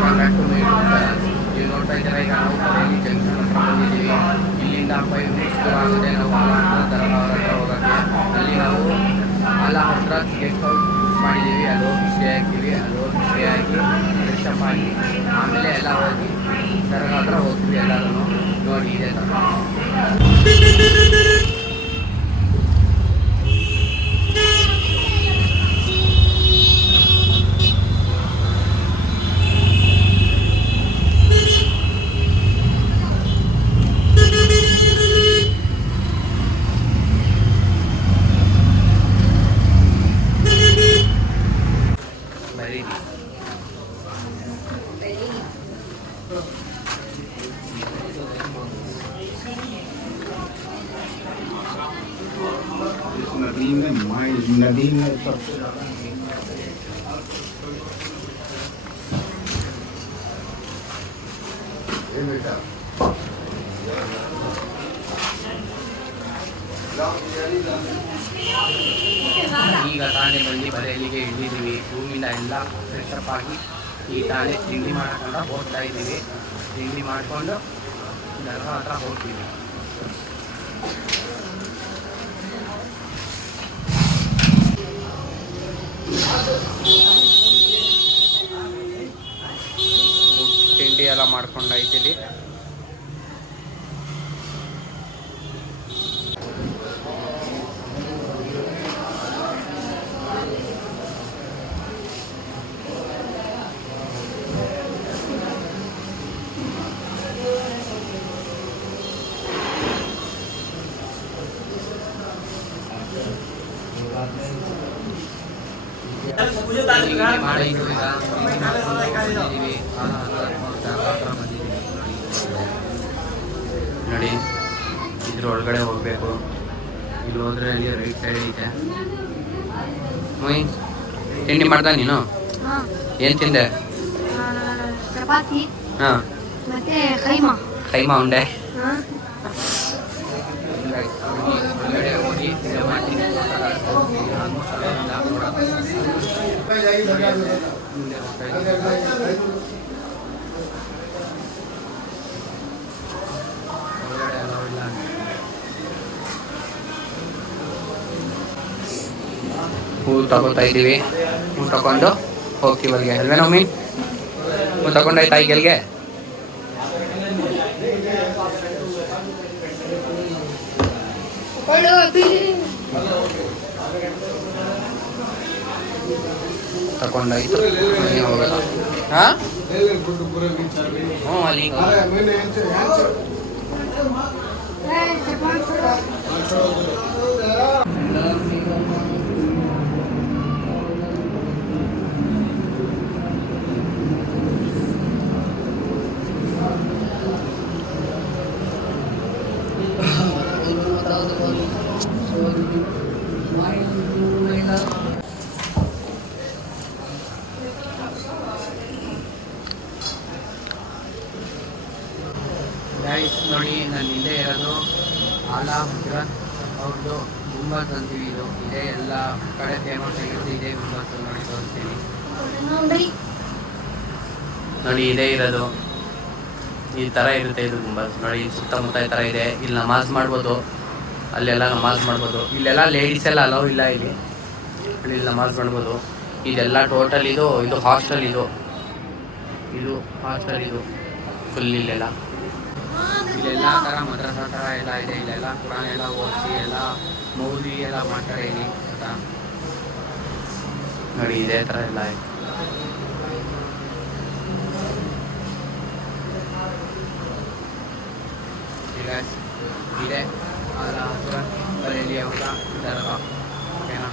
Back to my ನೀವು ನೋಡ್ತಾ ಇದ್ದೀರಾ ಈಗ ನಾವು ಬರೇಲಿ ಜಂಕ್ಷನ್ ಹತ್ರ ಬಂದಿದ್ದೀವಿ. ಇಲ್ಲಿಂದ 5 ಮಿನಿಟ್ಸ್ ದೂರ ಆಗುತ್ತೆ ನಾವು ಆಲಾ ದರ್ಗಾ ಹತ್ರ ಹೋಗೋಕ್ಕೆ. ಅಲ್ಲಿ ನಾವು ಆಲಾ ಹತ್ರ ಗೆಸ್ಟ್ ಹೌಸ್ ಮಾಡಿದ್ದೀವಿ. ಅಲ್ಲಿ ಹೋಗಿ ಸ್ಟೇ ಆಗ್ತೀವಿ. ಅಲ್ಲಿ ಹೋಗಿ ಸ್ಟೇ ಆಗಿ ಫ್ರೆಶ್ ಅಪ್ ಆಗಿ ಆಮೇಲೆ ಎಲ್ಲ ಹೋಗಿ ದರ್ಗಾ ಹತ್ರ ಹೋಗ್ತೀವಿ. ಎಲ್ಲರೂ ನೋಡಿ ಇದೆ ಥರ ಬರೀರಿ. नदी में सब ಈಗ ತಾನೇ ಬಂದು ಬರೇಲಿಗೆ ಇಳಿದಿದ್ದೀವಿ. ರೂಮಿಂದ ಎಲ್ಲ ಫ್ರೆಶ್ ಅಪ್ ಆಗಿ ಈ ತಾನೇ ತಿಂಡಿ ಮಾಡ್ಕೊಂಡು ಹೋಗ್ತಾ ಇದ್ದೀವಿ. ತಿಂಡಿ ಮಾಡಿಕೊಂಡು ದರ್ಗಾ ಹತ್ರ ಹೋಗ್ತೀವಿ. ತಿಂಡಿ ಎಲ್ಲ ಮಾಡ್ಕೊಂಡಾಯ್ತಿಲ್ಲಿ. ಮಾಡಿದ್ದು ಈಗ ಬಂದಿದ್ದೀವಿ. ನೋಡಿ ಇದ್ರ ಒಳಗಡೆ ಹೋಗ್ಬೇಕು. ಇಲ್ಲಿ ಹೋದ್ರೆ ಅಲ್ಲಿ ರೈಟ್ ಸೈಡ್ ಐತೆ. ತಿಂಡಿ ಮಾಡ್ದ ನೀನು? ಏನ್ ತಿಂದೆ? ಚಪಾತಿ ಹಾಂ ಮತ್ತೆ ಕೈಮಾ ಕೈಮಾ ಉಂಡೆ. ಹೂ ತಗೋತಾ ಇದ್ದೀವಿ. ಹೂ ತಗೊಂಡು ಹೋಗ್ತೀವಿ ಅಲ್ಲಿಗೆ ಅಲ್ವೇ ನಮ್ಮಿ? ಹೂ ತಗೊಂಡಾಯ್ತಾ ಈಗ ಎಲ್ಲಿಗೆ? ತಗೊಂಡಾಯ್ತು. ಹೋಗೋಣ. ಹಾಂ ಹ್ಞೂ ಅಲ್ಲಿ ಗೈಸ್ ನೋಡಿ, ನಾನು ಇಲ್ಲೇ ಇರೋದು ಆಲಾ ಹಜರತ್ ಅವ್ರದ್ದು ಗುಂಬಸ್ ಅಂತೀವಿ. ಇದು ಇದೇ ಎಲ್ಲ ಕಡೆ ಫೇಮಸ್ ಆಗಿರೋದು ಇದೇ ಗುಂಬಸ್. ನೋಡಿ ತೋರಿಸ್ತೀನಿ. ನೋಡಿ ಇದೇ ಇರೋದು ಈ ಥರ ಇರುತ್ತೆ ಇದು ಗುಂಬಸ್. ನೋಡಿ ಸುತ್ತಮುತ್ತ ಈ ಥರ ಇದೆ. ಇಲ್ಲಿ ನಮಾಜ್ ಮಾಡ್ಬೋದು. ಅಲ್ಲೆಲ್ಲ ನಮಾಜ್ ಮಾಡ್ಬೋದು. ಇಲ್ಲೆಲ್ಲ ಲೇಡೀಸ್ ಎಲ್ಲ ಅಲೋ ಇಲ್ಲ. ಇಲ್ಲಿ ನಮಾಜ್ ಮಾಡ್ಬೋದು. ಇದೆಲ್ಲ ಟೋಟಲ್ ಇದು ಹಾಸ್ಟೆಲ್. ಇದು ಹಾಸ್ಟೆಲ್ ಇದು ಫುಲ್. ಇಲ್ಲೆಲ್ಲ ಥರ ಮದ್ರಸಾ ಥರ ಎಲ್ಲ ಇದೆ. ಇಲ್ಲೆಲ್ಲ ಕುರಾನ್ ಎಲ್ಲ ಓದಿಸಿ ಎಲ್ಲ ಮೌಲಿ ಎಲ್ಲ ಮಾಡ್ತಾರೆ ಇಲ್ಲಿ ಅಂತ ನೋಡಿ. ಇದೇ ಥರ ಎಲ್ಲ ಇದೆ. ಇದೆ ಆಲಾ ಹಜರತ್ ಬರೇಲಿ ಅವರ ದರ್ಗಾ. ಓಕೆನಾ?